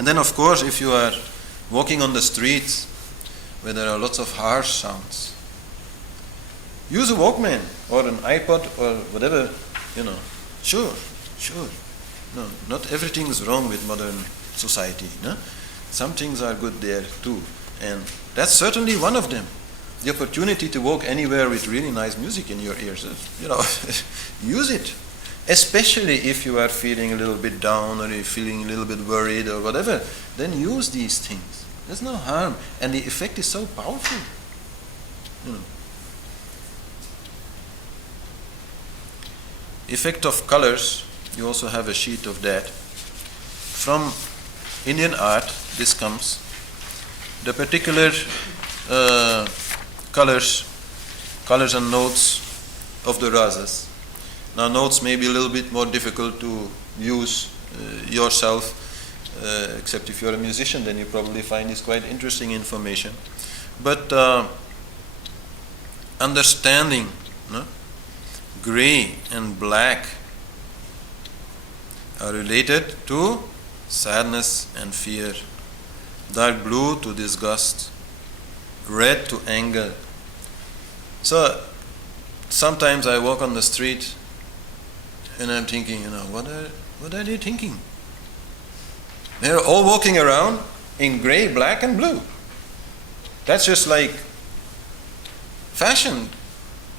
And then of course if you are walking on the streets where there are lots of harsh sounds, use a Walkman or an iPod or whatever, Sure. No, not everything is wrong with modern society. No? Some things are good there too. And that's certainly one of them. The opportunity to walk anywhere with really nice music in your ears, use it. Especially if you are feeling a little bit down or you're feeling a little bit worried or whatever, then use these things. There's no harm. And the effect is so powerful. Effect of colors, you also have a sheet of that. From Indian art, this comes. The particular colors and notes of the rasas. Now notes may be a little bit more difficult to use yourself, except if you're a musician, then you probably find this quite interesting information. But understanding, gray and black are related to sadness and fear, dark blue to disgust, red to anger. So sometimes I walk on the street and I'm thinking, what are they thinking? They're all walking around in gray, black and blue. That's just like fashion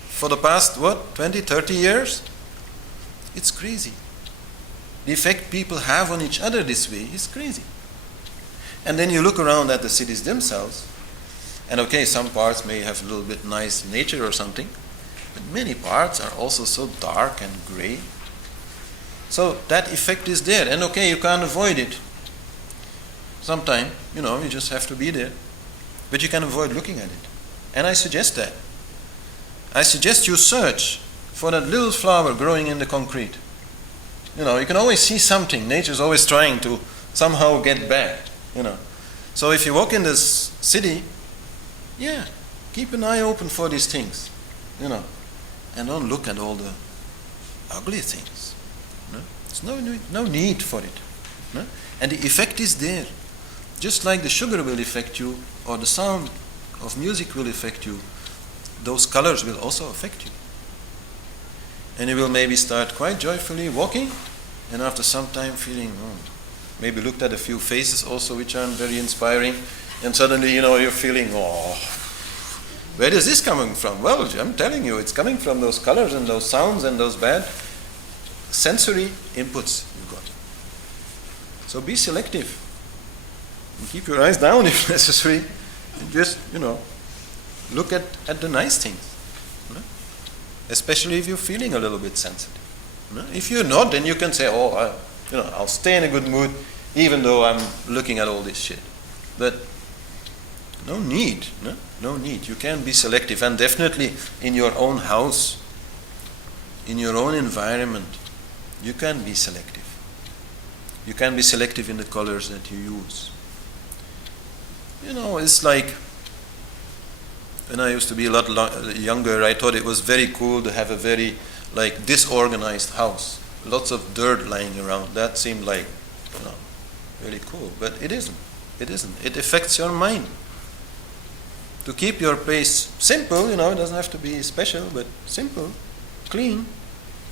for the past, 20, 30 years? It's crazy. The effect people have on each other this way is crazy. And then you look around at the cities themselves, and okay, some parts may have a little bit nice nature or something, but many parts are also so dark and gray. So that effect is there, and okay, you can't avoid it. Sometime, you just have to be there. But you can avoid looking at it. And I suggest that. I suggest you search for that little flower growing in the concrete. You can always see something. Nature's always trying to somehow get back, So if you walk in this city, keep an eye open for these things, and don't look at all the ugly things. There's no need for it. And the effect is there. Just like the sugar will affect you, or the sound of music will affect you, those colors will also affect you. And you will maybe start quite joyfully walking, and after some time feeling, maybe looked at a few faces also which aren't very inspiring, and suddenly, you're feeling, where is this coming from? Well, I'm telling you, it's coming from those colors and those sounds and those bad sensory inputs you got. So be selective. And keep your eyes down if necessary. And just, look at the nice things. Especially if you're feeling a little bit sensitive. If you're not, then you can say, I'll stay in a good mood even though I'm looking at all this shit. But no need. No need. You can be selective, and definitely in your own house, in your own environment, you can be selective. You can be selective in the colors that you use. It's like when I used to be a lot younger, I thought it was very cool to have a very disorganized house. Lots of dirt lying around. That seemed like, really cool. But it isn't. It isn't. It affects your mind. To keep your place simple, it doesn't have to be special, but simple, clean,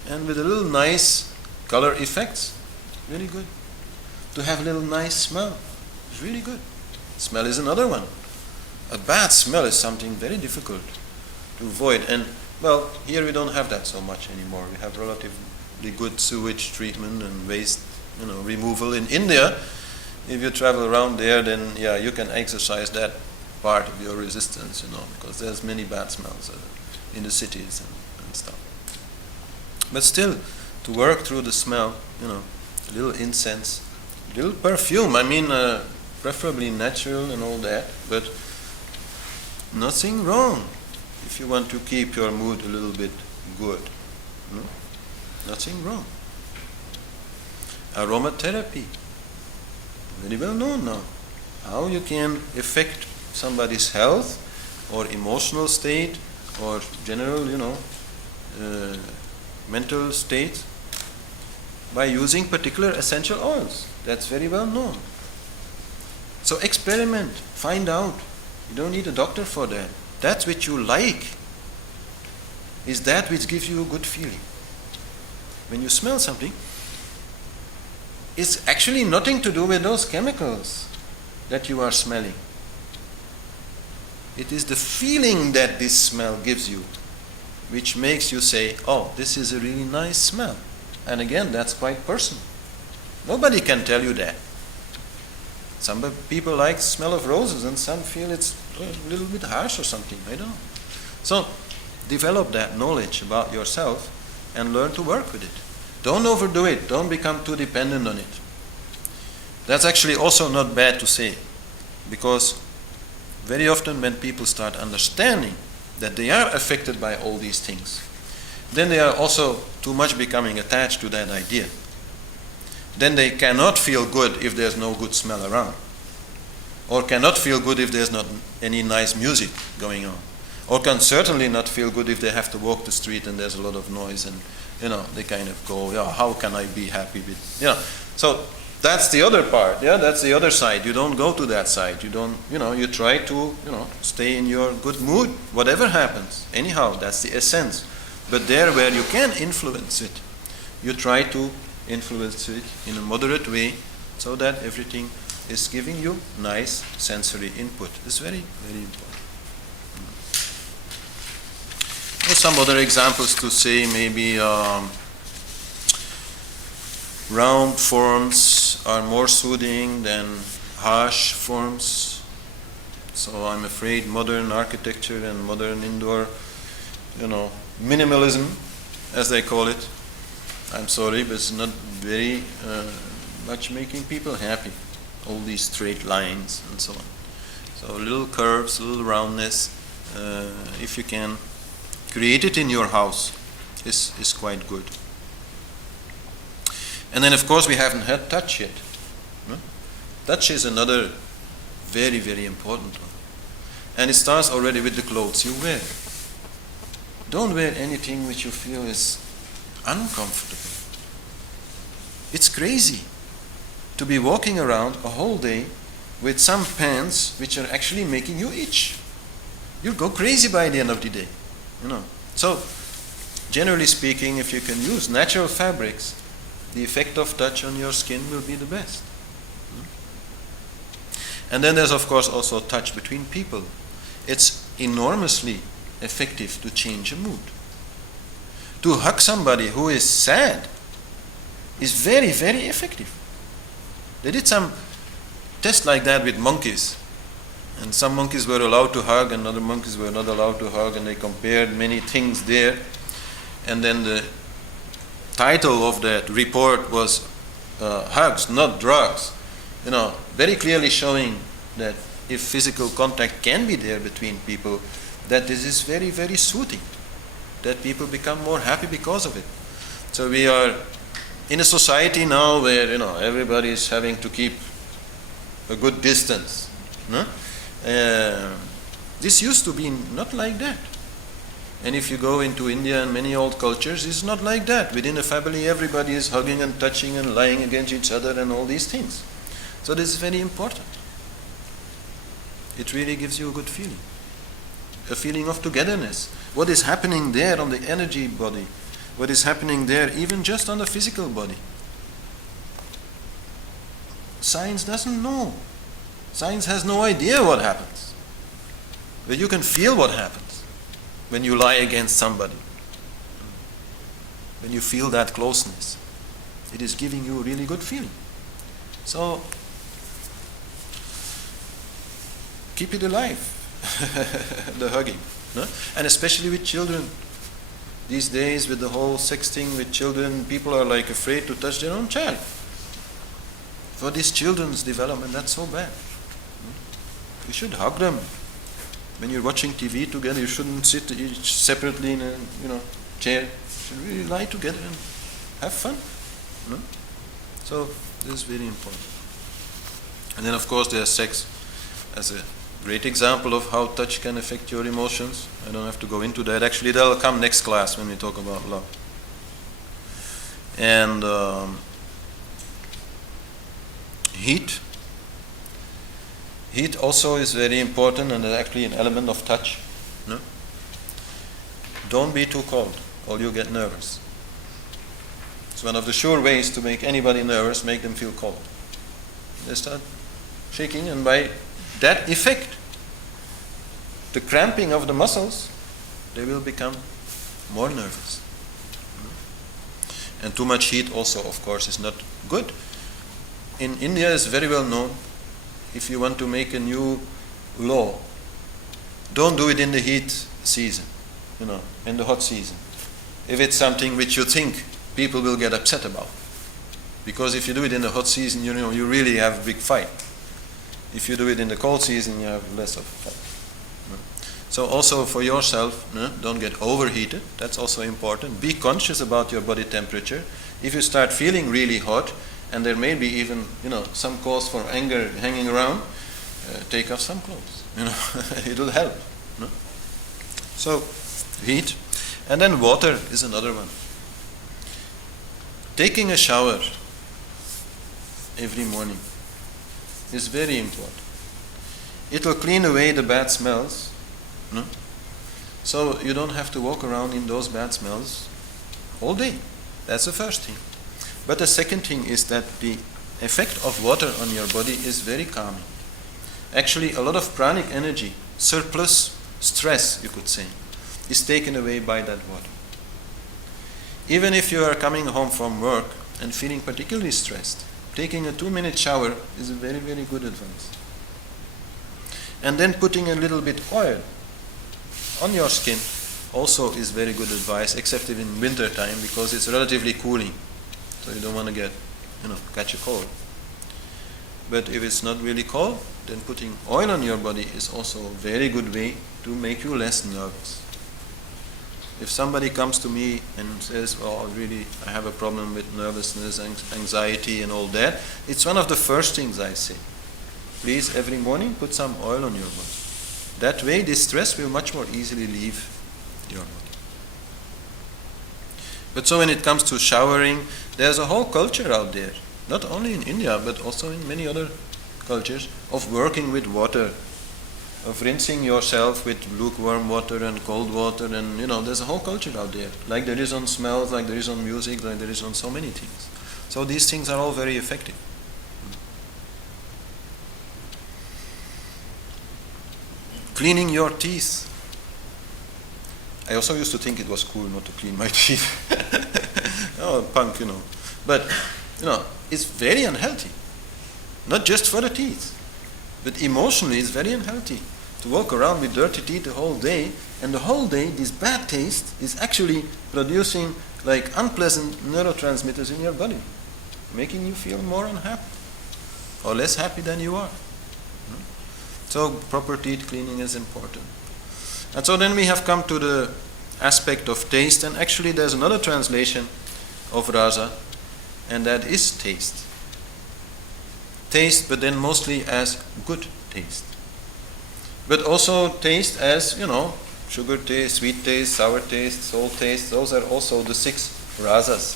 and with a little nice color effects. Really good. To have a little nice smell. It's really good. Smell is another one. A bad smell is something very difficult to avoid. And, here we don't have that so much anymore. We have relatively good sewage treatment and waste, removal. In India, if you travel around there, then, you can exercise that part of your resistance, because there's many bad smells in the cities and stuff. But still, to work through the smell, a little incense, a little perfume, preferably natural and all that, but nothing wrong if you want to keep your mood a little bit good. Nothing wrong. Aromatherapy, very well known now. How you can affect somebody's health or emotional state or general, mental state by using particular essential oils. That's very well known. So experiment, find out. You don't need a doctor for that. That which you like is that which gives you a good feeling. When you smell something, it's actually nothing to do with those chemicals that you are smelling. It is the feeling that this smell gives you, which makes you say, oh, this is a really nice smell. And again, that's quite personal. Nobody can tell you that. Some people like the smell of roses and some feel it's a little bit harsh or something. I don't know. So, develop that knowledge about yourself and learn to work with it. Don't overdo it. Don't become too dependent on it. That's actually also not bad to say, because very often when people start understanding that they are affected by all these things, then they are also too much becoming attached to that idea. Then they cannot feel good if there's no good smell around, or cannot feel good if there's not any nice music going on, or can certainly not feel good if they have to walk the street and there's a lot of noise, and they kind of go, yeah, how can I be happy with, so that's the other part, that's the other side. You don't go to that side. You don't, you try to, stay in your good mood, whatever happens. Anyhow, that's the essence. But there where you can influence it, you try to influence it in a moderate way so that everything is giving you nice sensory input. It's very, very important. Some other examples to say, maybe round forms are more soothing than harsh forms. So I'm afraid modern architecture and modern indoor, minimalism, as they call it, I'm sorry, but it's not very much making people happy. All these straight lines and so on. So little curves, little roundness, if you can create it in your house, is quite good. And then of course we haven't had touch yet. No? Touch is another very, very important one. And it starts already with the clothes you wear. Don't wear anything which you feel is uncomfortable. It's crazy to be walking around a whole day with some pants which are actually making you itch. You'll go crazy by the end of the day. So, generally speaking, if you can use natural fabrics, the effect of touch on your skin will be the best. And then there's of course also touch between people. It's enormously effective to change a mood. To hug somebody who is sad is very, very effective. They did some test like that with monkeys. And some monkeys were allowed to hug and other monkeys were not allowed to hug, and they compared many things there. And then the title of that report was Hugs, Not Drugs. Very clearly showing that if physical contact can be there between people, that this is very, very soothing. That people become more happy because of it. So we are in a society now where everybody is having to keep a good distance. No? This used to be not like that. And if you go into India and many old cultures, it's not like that. Within a family, everybody is hugging and touching and lying against each other and all these things. So this is very important. It really gives you a good feeling. A feeling of togetherness. What is happening there on the energy body? What is happening there even just on the physical body? Science doesn't know. Science has no idea what happens. But you can feel what happens when you lie against somebody. When you feel that closeness. It is giving you a really good feeling. So, keep it alive, the hugging. No? And especially with children. These days with the whole sex thing with children, people are like afraid to touch their own child. For these children's development, that's so bad. You should hug them. When you're watching TV together, you shouldn't sit each separately in a chair. You should really lie together and have fun. No? So this is very important. And then of course there's sex as a great example of how touch can affect your emotions. I don't have to go into that. Actually, that'll come next class when we talk about love. And heat. Heat also is very important and actually an element of touch. No? Don't be too cold or you get nervous. It's one of the sure ways to make anybody nervous, make them feel cold. They start shaking, and by that effect, the cramping of the muscles, they will become more nervous. And too much heat also, of course, is not good. In India, it's very well known, if you want to make a new law, don't do it in the heat season, in the hot season. If it's something which you think people will get upset about. Because if you do it in the hot season, you really have a big fight. If you do it in the cold season, you have less of a fight. So also for yourself, don't get overheated. That's also important. Be conscious about your body temperature. If you start feeling really hot, and there may be even, some cause for anger hanging around, take off some clothes. It'll help. No? So, heat. And then water is another one. Taking a shower every morning is very important. It will clean away the bad smells. No? So you don't have to walk around in those bad smells all day. That's the first thing. But the second thing is that the effect of water on your body is very calming. Actually, a lot of pranic energy, surplus stress, you could say, is taken away by that water. Even if you are coming home from work and feeling particularly stressed, taking a 2-minute shower is a very, very good advice. And then putting a little bit oil on your skin also is very good advice, except in winter time because it's relatively cooling. So you don't want to get, catch a cold. But if it's not really cold, then putting oil on your body is also a very good way to make you less nervous. If somebody comes to me and says, really, I have a problem with nervousness, anxiety and all that, it's one of the first things I say. Please, every morning, put some oil on your body. That way, this stress will much more easily leave your body. But so when it comes to showering, there's a whole culture out there, not only in India, but also in many other cultures, of working with water, of rinsing yourself with lukewarm water and cold water, and there's a whole culture out there, like there is on smells, like there is on music, like there is on so many things. So these things are all very effective. Cleaning your teeth. I also used to think it was cool not to clean my teeth. Punk, But, it's very unhealthy. Not just for the teeth, but emotionally it's very unhealthy to walk around with dirty teeth the whole day, and the whole day this bad taste is actually producing like unpleasant neurotransmitters in your body, making you feel more unhappy or less happy than you are. So proper teeth cleaning is important. And so then we have come to the aspect of taste, and actually there's another translation of rasa, and that is taste. Taste, but then mostly as good taste. But also taste as, sugar taste, sweet taste, sour taste, salt taste. Those are also the 6 rasas.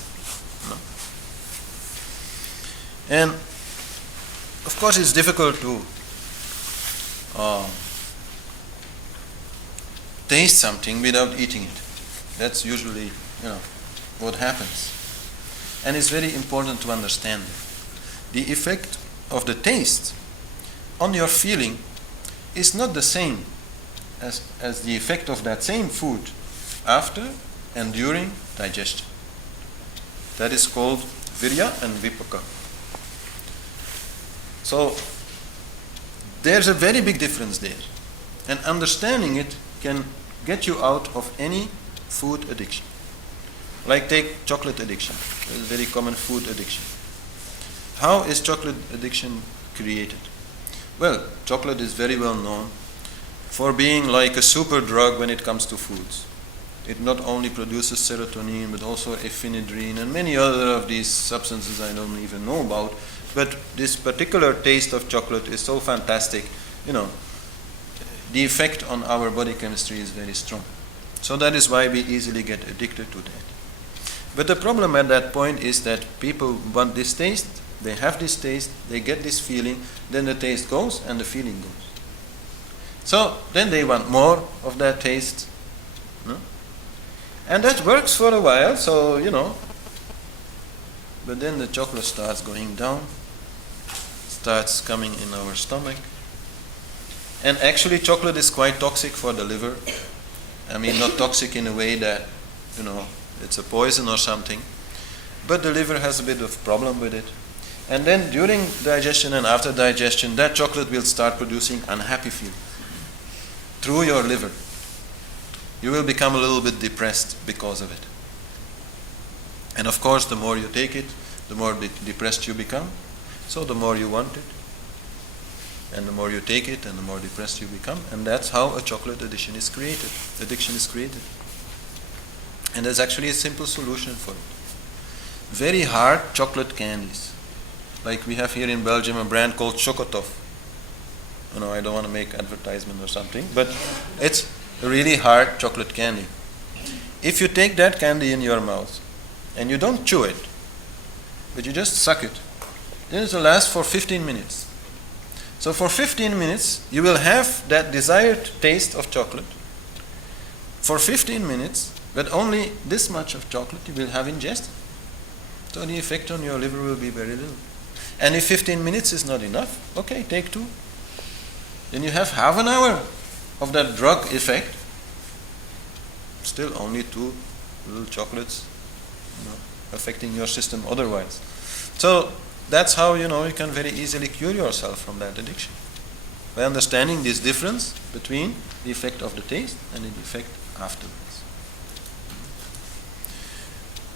And of course it's difficult to taste something without eating it. That's usually, what happens. And it's very important to understand that the effect of the taste on your feeling is not the same as the effect of that same food after and during digestion. That is called virya and vipaka. So there's a very big difference there, and understanding it can get you out of any food addiction. Like take chocolate addiction. It's a very common food addiction. How is chocolate addiction created? Well, chocolate is very well known for being like a super drug when it comes to foods. It not only produces serotonin, but also ephedrine and many other of these substances I don't even know about. But this particular taste of chocolate is so fantastic, the effect on our body chemistry is very strong. So that is why we easily get addicted to that. But the problem at that point is that people want this taste, They have this taste, they get this feeling, then the taste goes and the feeling goes. So then they want more of that taste. No? And that works for a while, so but then the chocolate starts going down, starts coming in our stomach. And actually chocolate is quite toxic for the liver. I mean, not toxic in a way that, it's a poison or something, but the liver has a bit of problem with it. And then during digestion and after digestion, that chocolate will start producing unhappy feelings through your liver. You will become a little bit depressed because of it. And of course, the more you take it, the more depressed you become. So the more you want it. And the more you take it, and the more depressed you become. And that's how a chocolate addiction is created. And there's actually a simple solution for it. Very hard chocolate candies. Like we have here in Belgium a brand called Chocotoff. I don't want to make advertisement or something, but it's a really hard chocolate candy. If you take that candy in your mouth and you don't chew it, but you just suck it, then it will last for 15 minutes. So for 15 minutes, you will have that desired taste of chocolate. For 15 minutes, but only this much of chocolate you will have ingested. So the effect on your liver will be very little. And if 15 minutes is not enough, okay, take 2. Then you have half an hour of that drug effect. Still only 2 little chocolates affecting your system otherwise. So that's how you can very easily cure yourself from that addiction. By understanding this difference between the effect of the taste and the effect afterwards.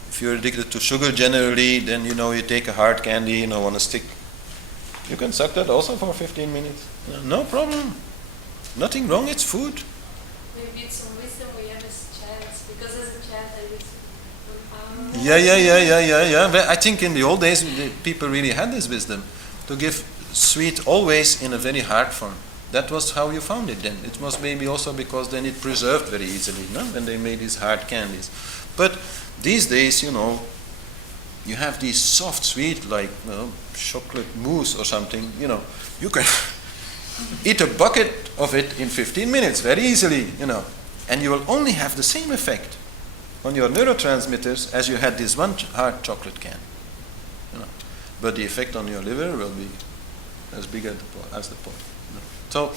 If you're addicted to sugar generally, then you take a hard candy, on a stick. You can suck that also for 15 minutes. No problem. Nothing wrong, it's food. Maybe it's some wisdom we have as child, because as a child I used to Yeah. Well, I think in the old days people really had this wisdom to give sweet always in a very hard form. That was how you found it then. It was maybe also because then it preserved very easily, when they made these hard candies. But these days, you have these soft sweet like chocolate mousse or something, you can eat a bucket of it in 15 minutes very easily, and you will only have the same effect on your neurotransmitters as you had this one hard chocolate can. But the effect on your liver will be as big as the pot. So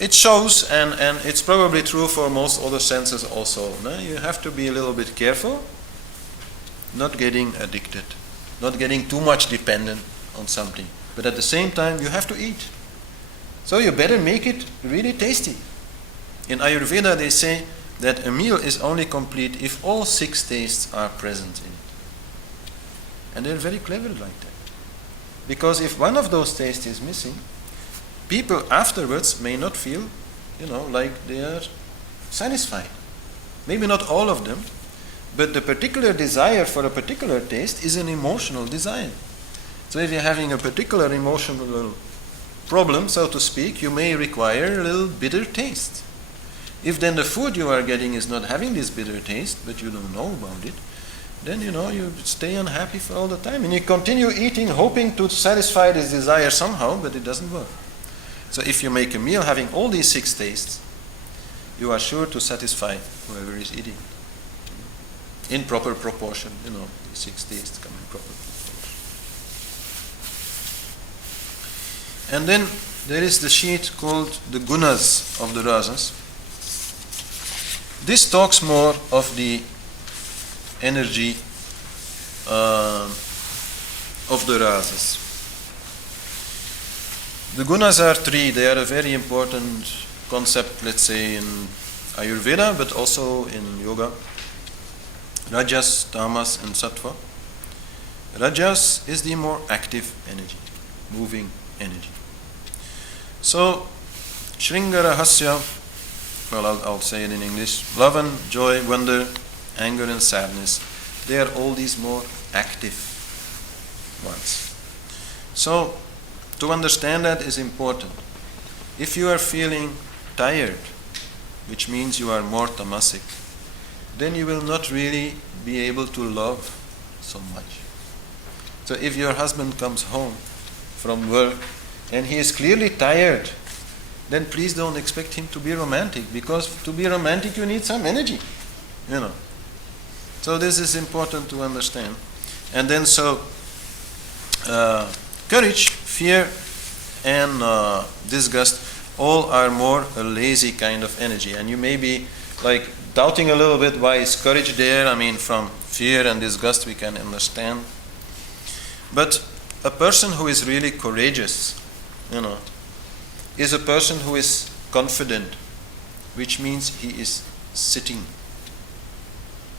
it shows, and it's probably true for most other senses also. You have to be a little bit careful, not getting addicted, not getting too much dependent on something. But at the same time, you have to eat. So you better make it really tasty. In Ayurveda, they say that a meal is only complete if all 6 tastes are present in it. And they're very clever like that. Because if one of those tastes is missing, people afterwards may not feel, like they are satisfied. Maybe not all of them, but the particular desire for a particular taste is an emotional desire. So if you're having a particular emotional problem, so to speak, you may require a little bitter taste. If then the food you are getting is not having this bitter taste, but you don't know about it, then you stay unhappy for all the time. And you continue eating, hoping to satisfy this desire somehow, but it doesn't work. So if you make a meal having all these 6 tastes, you are sure to satisfy whoever is eating. In proper proportion, the 6 tastes come in proper proportion. And then there is the sheet called the gunas of the Rasas. This talks more of the energy of the Rasas. The gunas are 3. They are a very important concept, let's say, in Ayurveda, but also in yoga. Rajas, Tamas, and Sattva. Rajas is the more active energy, moving energy. So, Shringara Hasya, I'll say it in English, love and joy, wonder, anger and sadness, they are all these more active ones. So, to understand that is important. If you are feeling tired, which means you are more tamasic, then you will not really be able to love so much. So if your husband comes home from work and he is clearly tired, then please don't expect him to be romantic, because to be romantic you need some energy, you know. So this is important to understand. And then courage, fear, and disgust all are more a lazy kind of energy. And you may be like doubting a little bit, why is courage there? I mean, from fear and disgust we can understand. But a person who is really courageous, you know, is a person who is confident, which means he is sitting.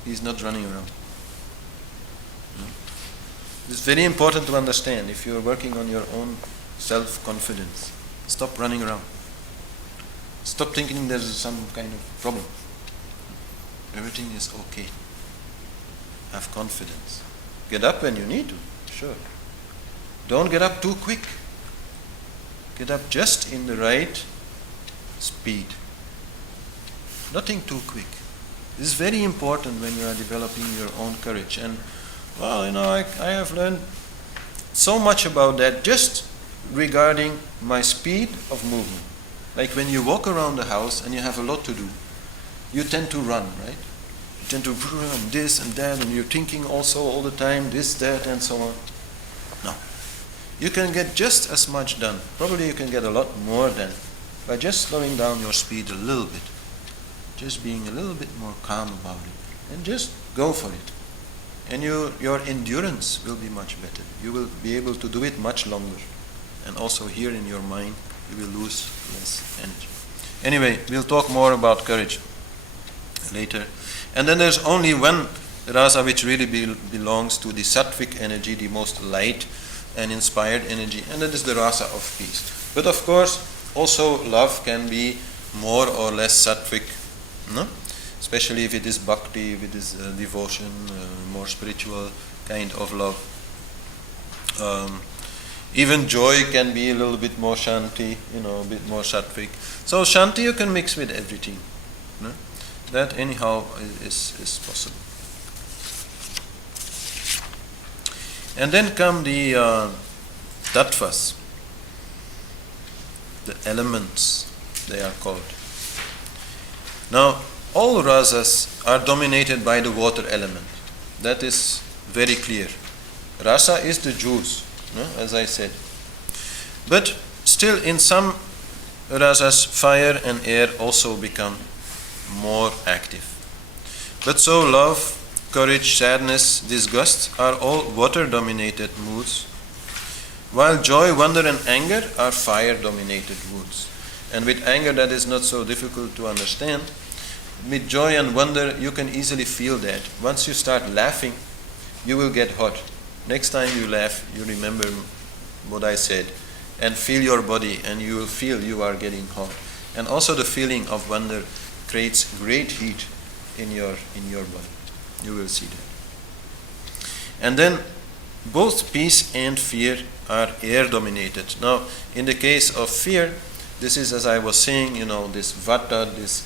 He is not running around. It's very important to understand. If you are working on your own self-confidence, stop running around. Stop thinking there's some kind of problem. Everything is okay. Have confidence. Get up when you need to, sure. Don't get up too quick. Get up just in the right speed. Nothing too quick. This is very important when you are developing your own courage. And well, you know, I have learned so much about that just regarding my speed of movement. Like when you walk around the house and you have a lot to do, you tend to run, right? You tend to run this and that, and you're thinking also all the time this, that, and so on. No. You can get just as much done. Probably you can get a lot more done by just slowing down your speed a little bit. Just being a little bit more calm about it. And just go for it. And your endurance will be much better. You will be able to do it much longer. And also here in your mind, you will lose less energy. Anyway, we'll talk more about courage later. And then there's only one rasa which really belongs to the sattvic energy, the most light and inspired energy, and that is the rasa of peace. But of course, also love can be more or less sattvic, no? Especially if it is bhakti, if it is devotion, more spiritual kind of love. Even joy can be a little bit more shanti, you know, a bit more sattvic. So shanti you can mix with everything. No? That anyhow is possible. And then come the tattvas, the elements they are called. Now, all rasas are dominated by the water element. That is very clear. Rasa is the juice, no? As I said. But still in some rasas, fire and air also become more active. But so love, courage, sadness, disgust are all water-dominated moods, while joy, wonder and anger are fire-dominated moods. And with anger that is not so difficult to understand. With joy and wonder you can easily feel that. Once you start laughing, you will get hot. Next time you laugh, you remember what I said and feel your body, and you will feel you are getting hot. And also the feeling of wonder creates great heat in your body. You will see that. And then both peace and fear are air dominated. Now in the case of fear, this is, as I was saying, you know, this vata, this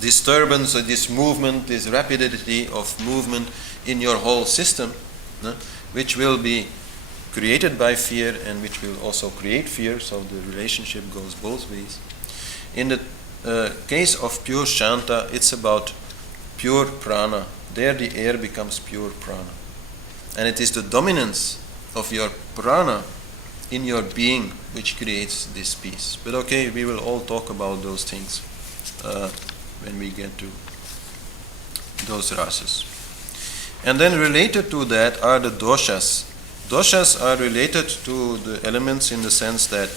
disturbance, or this movement, this rapidity of movement in your whole system, no? Which will be created by fear and which will also create fear, so the relationship goes both ways. In the case of pure shanta, it's about pure prana. There the air becomes pure prana. And it is the dominance of your prana in your being which creates this peace. But okay, we will all talk about those things when we get to those rasas. And then related to that are the doshas. Doshas are related to the elements in the sense that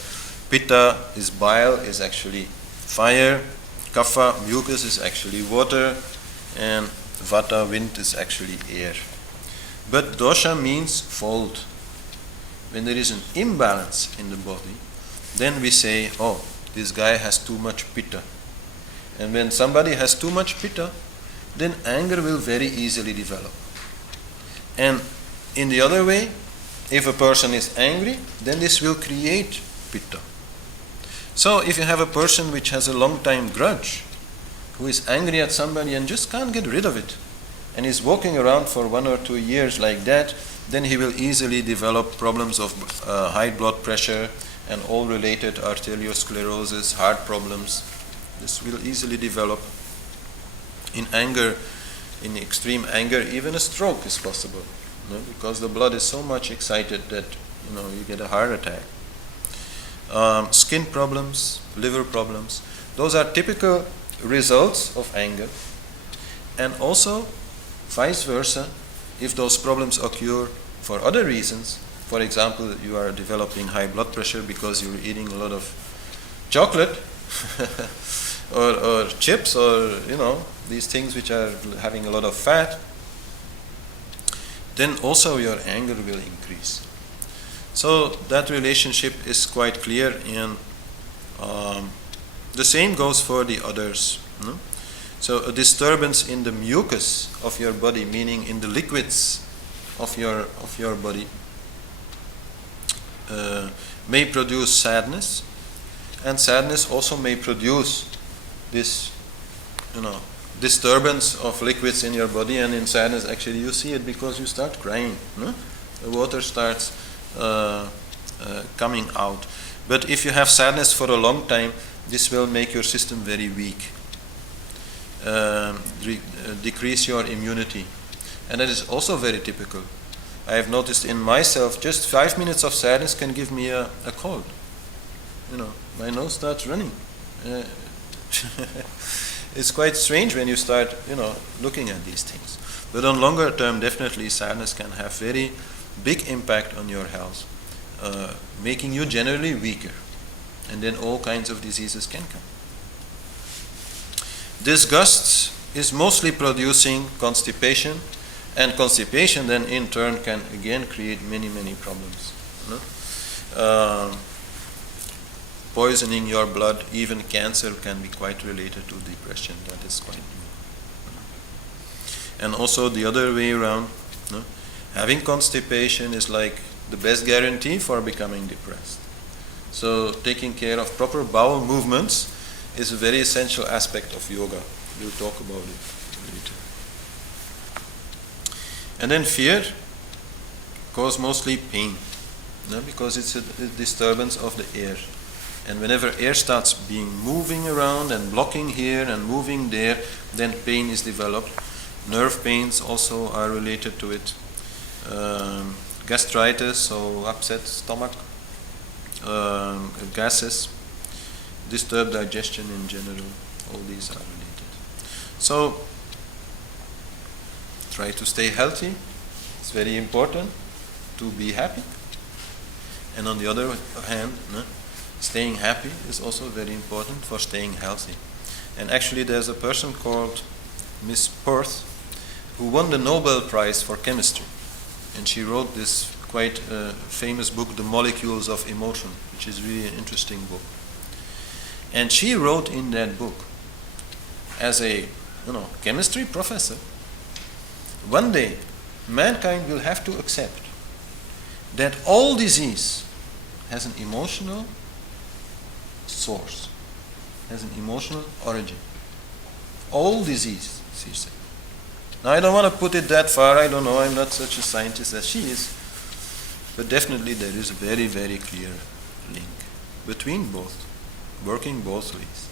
pitta is bile, is actually fire, kapha, mucus, is actually water, and vata, wind, is actually air. But dosha means fault. When there is an imbalance in the body, then we say, oh, this guy has too much pitta. And when somebody has too much pitta, then anger will very easily develop. And in the other way, if a person is angry, then this will create pitta. So if you have a person which has a long time grudge, who is angry at somebody and just can't get rid of it, and is walking around for 1 or 2 years like that, then he will easily develop problems of high blood pressure and all related arteriosclerosis, heart problems. This will easily develop. In anger, in extreme anger, even a stroke is possible, because the blood is so much excited that you get a heart attack. Skin problems, liver problems, those are typical results of anger. And also, vice versa, if those problems occur for other reasons, for example, you are developing high blood pressure because you're eating a lot of chocolate or chips or these things which are having a lot of fat, then also your anger will increase. So that relationship is quite clear, and the same goes for the others. So a disturbance in the mucus of your body, meaning in the liquids of your body, may produce sadness, and sadness also may produce this disturbance of liquids in your body. And in sadness, actually, you see it because you start crying. The water starts coming out. But if you have sadness for a long time, this will make your system very weak, decrease your immunity, and that is also very typical. I have noticed in myself, just 5 minutes of sadness can give me a cold. My nose starts running. It's quite strange when you start, looking at these things. But on longer term, definitely sadness can have very big impact on your health, making you generally weaker, and then all kinds of diseases can come. Disgust is mostly producing constipation, and constipation then in turn can again create many problems. Poisoning your blood, even cancer can be quite related to depression. That is quite new. And also the other way around, having constipation is like the best guarantee for becoming depressed. So taking care of proper bowel movements is a very essential aspect of yoga. We'll talk about it later. And then fear causes mostly pain, because it's a disturbance of the air. And whenever air starts moving around and blocking here and moving there, then pain is developed. Nerve pains also are related to it. Gastritis, so upset stomach, gases, disturbed digestion in general, all these are related. So, try to stay healthy. It's very important to be happy. And on the other hand, staying happy is also very important for staying healthy. And actually there's a person called Miss Perth who won the Nobel Prize for chemistry. And she wrote this quite famous book, The Molecules of Emotion, which is really an interesting book. And she wrote in that book, as a chemistry professor, one day mankind will have to accept that all disease has an emotional source, has an emotional origin. All disease, she said. Now I don't want to put it that far, I don't know, I'm not such a scientist as she is, but definitely there is a very clear link between both, working both ways.